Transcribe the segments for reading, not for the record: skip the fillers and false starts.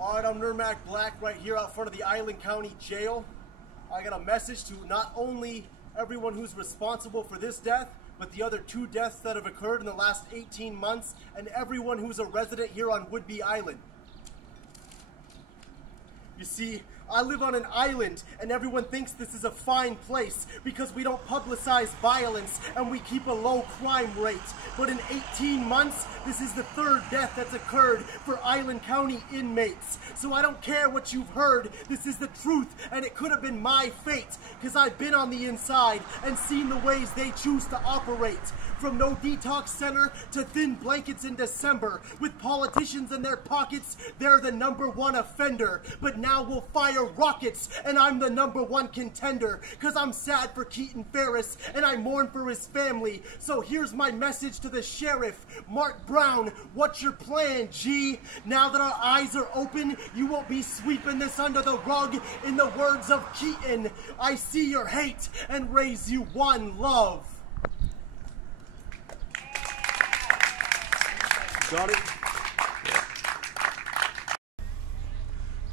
Alright, I'm Nermak Black right here out front of the Island County Jail. I got a message to not only everyone who's responsible for this death, but the other 2 deaths that have occurred in the last 18 months, and everyone who's a resident here on Whidbey Island. You see, I live on an island, and everyone thinks this is a fine place because we don't publicize violence and we keep a low crime rate. But in 18 months, this is the 3rd death that's occurred for Island County inmates. So I don't care what you've heard, this is the truth, and it could have been my fate, because I've been on the inside and seen the ways they choose to operate. From no detox center to thin blankets in December. With politicians in their pockets, they're the #1 offender. But now we'll fire rockets, and I'm the #1 contender. Cause I'm sad for Keaton Farris, and I mourn for his family. So here's my message to the sheriff, Mark Brown. What's your plan, G? Now that our eyes are open, you won't be sweeping this under the rug. In the words of Keaton, I see your hate and raise you one love. Got it?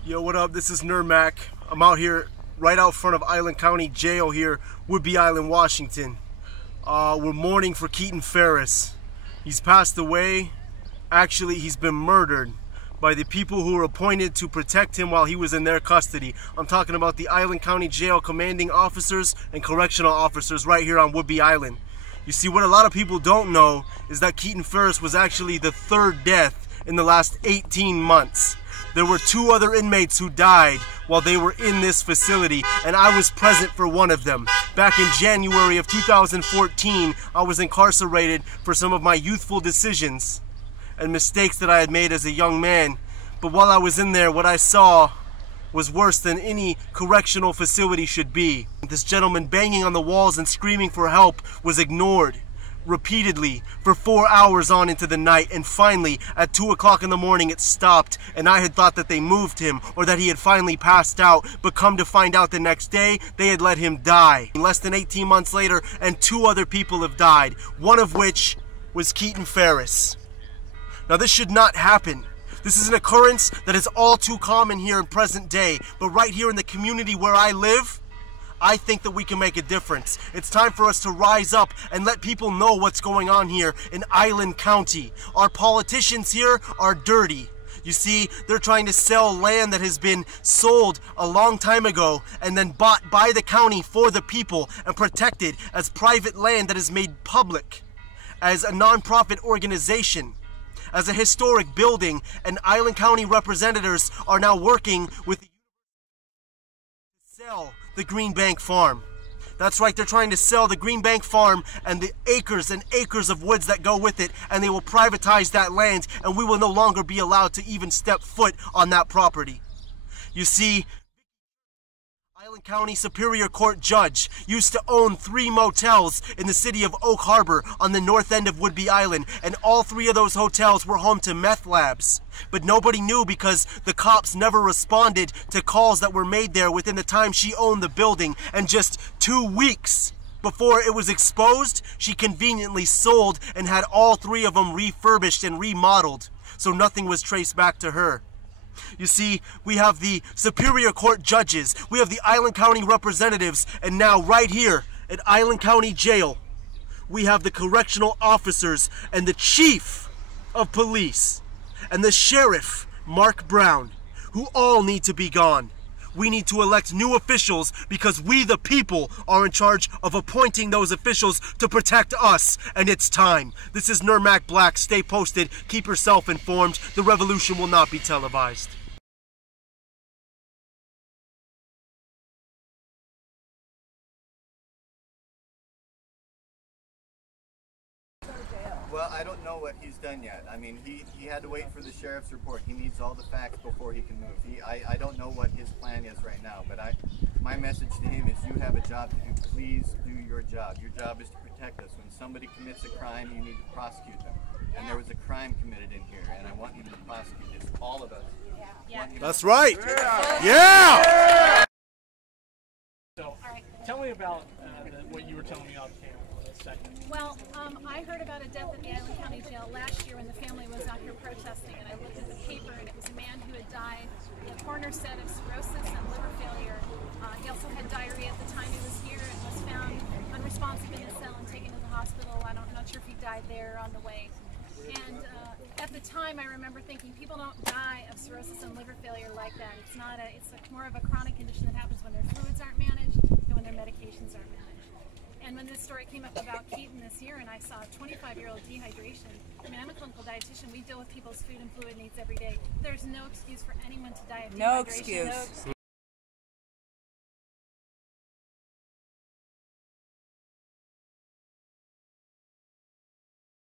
Yo, what up? This is Nermak. I'm out here right out front of Island County Jail here, Whidbey Island, Washington. We're mourning for Keaton Farris. He's passed away. Actually, he's been murdered by the people who were appointed to protect him while he was in their custody. I'm talking about the Island County Jail commanding officers and correctional officers right here on Whidbey Island. You see, what a lot of people don't know is that Keaton Farris was actually the 3rd death in the last 18 months. There were 2 other inmates who died while they were in this facility, and I was present for one of them. Back in January of 2014, I was incarcerated for some of my youthful decisions and mistakes that I had made as a young man. But while I was in there, what I saw was worse than any correctional facility should be. This gentleman banging on the walls and screaming for help was ignored repeatedly for 4 hours on into the night, and finally at 2 o'clock in the morning it stopped, and I had thought that they moved him or that he had finally passed out, but come to find out the next day they had let him die. Less than 18 months later, and 2 other people have died, one of which was Keaton Farris. Now this should not happen. This is an occurrence that is all too common here in present day, but right here in the community where I live, I think that we can make a difference. It's time for us to rise up and let people know what's going on here in Island County. Our politicians here are dirty. You see, they're trying to sell land that has been sold a long time ago and then bought by the county for the people and protected as private land that is made public as a non-profit organization, as a historic building, and Island County representatives are now working with the to sell the Green Bank Farm. That's right, they're trying to sell the Green Bank Farm and the acres and acres of woods that go with it, and they will privatize that land, and we will no longer be allowed to even step foot on that property. You see, Island County Superior Court judge used to own 3 motels in the city of Oak Harbor on the north end of Whidbey Island, and all 3 of those hotels were home to meth labs. But nobody knew because the cops never responded to calls that were made there within the time she owned the building, and just 2 weeks before it was exposed, she conveniently sold and had all 3 of them refurbished and remodeled, so nothing was traced back to her. You see, we have the Superior Court judges, we have the Island County representatives, and now right here at Island County Jail, we have the correctional officers and the chief of police and the sheriff, Mark Brown, who all need to be gone. We need to elect new officials because we, the people, are in charge of appointing those officials to protect us, and it's time. This is Nermak Black. Stay posted. Keep yourself informed. The revolution will not be televised. Well, I don't know what he's done yet. I mean, he had to wait for the sheriff's report. He needs all the facts before he can move. I don't know what his plan is right now, but my message to him is you have a job to do. Please do your job. Your job is to protect us. When somebody commits a crime, you need to prosecute them. And there was a crime committed in here, and I want him to prosecute this. All of us. Yeah. That's right. Yeah! So, tell me about what you were telling me off camera for a second. Well, I heard about a death at the Island County Jail last year when the family was out here protesting, and I looked at the paper, and it was a man who had died coroner said of cirrhosis and liver failure. He also had diarrhea at the time he was here and was found unresponsive in his cell and taken to the hospital. I'm not sure if he died there on the way. And at the time, I remember thinking people don't die of cirrhosis and liver failure like that. It's not a. It's more of a chronic condition that happens when their fluids aren't managed and when their medications aren't managed. And when this story came up about Keaton this year, and I saw 25-year-old dehydration. I mean, I'm a clinical dietitian. We deal with people's food and fluid needs every day. There's no excuse for anyone to die of dehydration. No excuse.